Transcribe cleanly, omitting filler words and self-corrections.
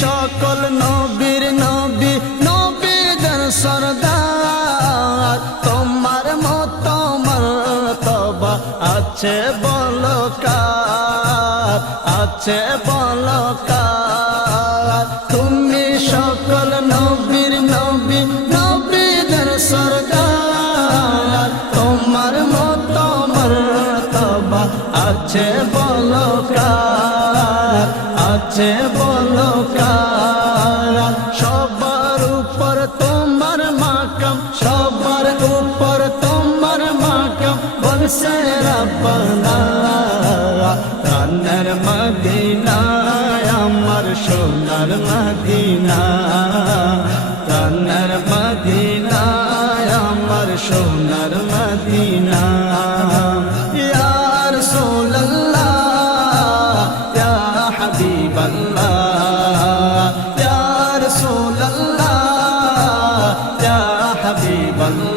সকল নবীর নবী, নবীদের সরদার। তোমার মতো মর্তবা আছে বলো কার, আছে বলো কার। তুমি সকল নবীর নবী, নবীদের সরদার। তোমার মতো মর্তবা আছে বলো কার, আছে বলো কার। সবার উপর তোমার মাকাম, সবার উপর তোমার মাকাম বলছে রাব্বানা। প্রাণের মদিনা আমার সোনার মদিনা, প্রাণের মদিনা আমার সোনার মদিনা। ইয়া রাসূলুল্লাহ ইয়া হাবিবাল্লাহ, ইয়া রাসূলুল্লাহ ইয়া হাবিবাল্লাহ।